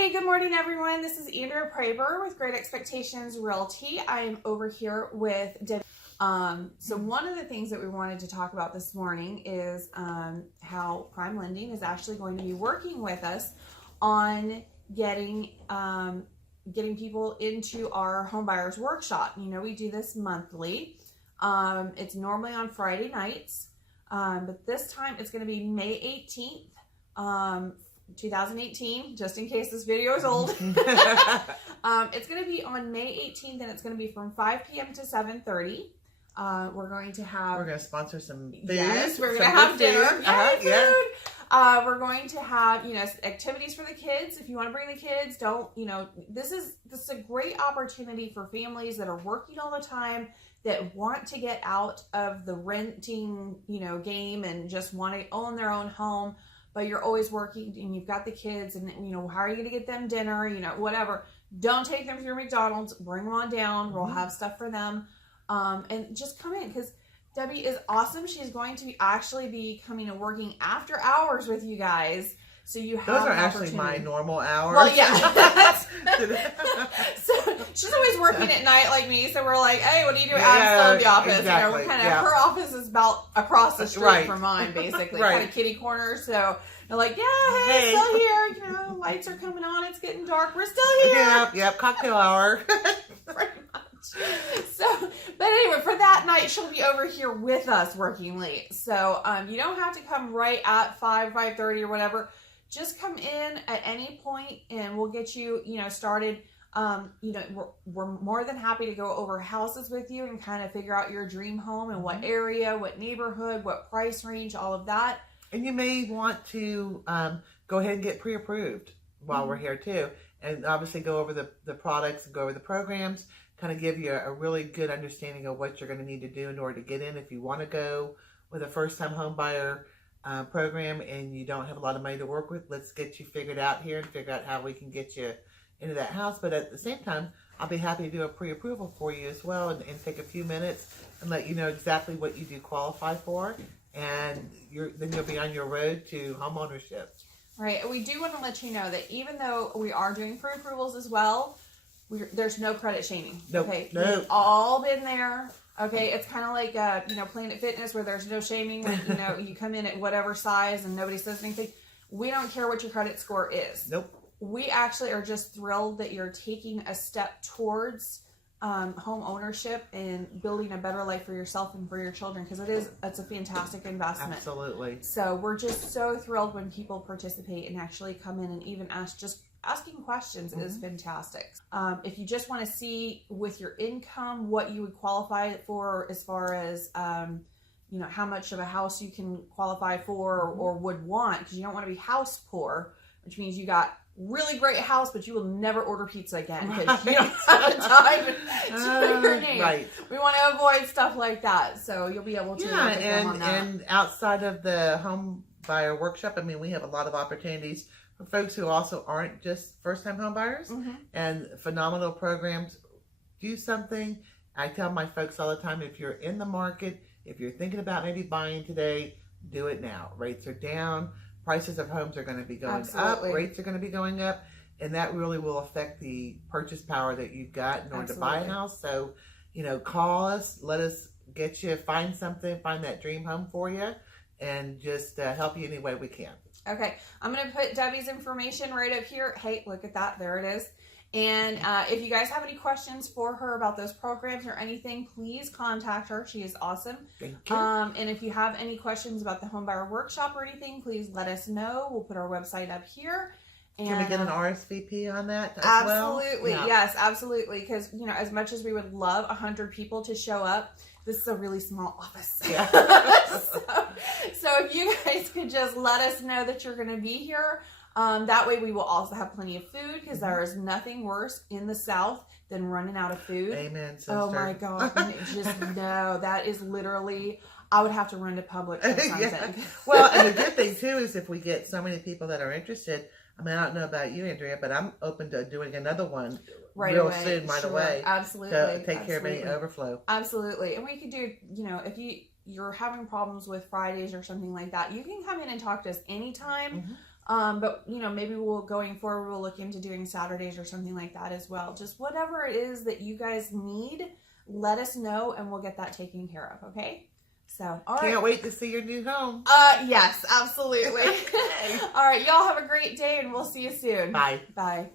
Hey, good morning, everyone. This is AndreaProeber with Great Expectations Realty. I am over here with Debbie. So one of the things that we wanted to talk about this morning is how Prime Lending is actually going to be working with us on getting people into our home buyers workshop. You know, we do this monthly. It's normally on Friday nights, but this time it's going to be May 18th. 2018, just in case this video is old. It's going to be on May 18th, and it's going to be from 5 p.m. to 7:30. We're going to sponsor some food. Yes, we're going to have dinner. Yeah. We're going to have, activities for the kids. If you want to bring the kids, this is a great opportunity for families that are working all the time, that want to get out of the renting, game and just want to own their own home. But you're always working and you've got the kids and, how are you going to get them dinner, whatever. Don't take them through McDonald's. Bring them on down. We'll have stuff for them. And just come in, because Debbie is awesome. She's going to be coming and working after hours with you guys. So you have those are actually my normal hours. Well, yeah. So she's always working at night like me. So we're like, hey, what do you do? I'm still in the office. Exactly. Her office is about across the street from mine, basically, kind of kitty corner. So they're like, yeah, hey, still here. Lights are coming on. It's getting dark. We're still here. Yep. Cocktail hour. Pretty much. But anyway, for that night, she'll be over here with us working late. So you don't have to come right at 5:30 or whatever. Just come in at any point and we'll get you, started. We're more than happy to go over houses with you and kind of figure out your dream home and what area, what neighborhood, what price range, all of that. And you may want to go ahead and get pre-approved while we're here too. And obviously go over the products and go over the programs, kind of give you a really good understanding of what you're going to need to do in order to get in. If you want to go with a first-time home buyer program and you don't have a lot of money to work with, let's get you figured out here and figure out how we can get you into that house. But at the same time, I'll be happy to do a pre-approval for you as well and take a few minutes and let you know exactly what you do qualify for, and then you'll be on your road to home ownership. Right. We do want to let you know that even though we are doing pre-approvals as well, there's no credit shaming. Nope. Okay. Nope. We've all been there. Okay, it's kind of like, Planet Fitness, where there's no shaming. You come in at whatever size and nobody says anything. We don't care what your credit score is. Nope. We actually are just thrilled that you're taking a step towards home ownership and building a better life for yourself and for your children, because it's a fantastic investment. Absolutely. So we're just so thrilled when people participate and actually come in and even asking questions is fantastic. If you just want to see with your income what you would qualify for, as far as how much of a house you can qualify for or would want, because you don't want to be house poor, which means you got really great house, but you will never order pizza again because you don't have the time to your name. Right. We want to avoid stuff like that, so you'll be able to film on that. And outside of the home buyer workshop, we have a lot of opportunities for folks who also aren't just first-time home buyers, and phenomenal programs. Do something. I tell my folks all the time, if you're in the market, if you're thinking about maybe buying today, do it now. Rates are down. Prices of homes are going to be going up. Rates are going to be going up. And that really will affect the purchase power that you've got in order to buy a house. So, call us. Let us get you, find that dream home for you, and just help you any way we can. Okay, I'm going to put Debbie's information right up here. Hey, look at that. There it is. And if you guys have any questions for her about those programs or anything, please contact her. She is awesome. Thank you. And if you have any questions about the home buyer workshop or anything, please let us know. We'll put our website up here. And, can we get an RSVP on that as absolutely. well? Yes, absolutely. Because, as much as we would love 100 people to show up, this is a really small office. Yeah. so if you guys could just let us know that you're going to be here, that way we will also have plenty of food, because there is nothing worse in the South than running out of food. Amen. My God. That is literally, I would have to run to Publix or something. Yeah. Well, and the good thing too is if we get so many people that are interested, I don't know about you, Andrea, but I'm open to doing another one right away. Absolutely. To take care of any overflow. Absolutely. And we could do, if you're having problems with Fridays or something like that, you can come in and talk to us anytime. But maybe going forward, we'll look into doing Saturdays or something like that as well. Just whatever it is that you guys need, let us know and we'll get that taken care of. Okay. So, all right. Can't wait to see your new home. Yes, absolutely. All right. Y'all have a great day and we'll see you soon. Bye. Bye.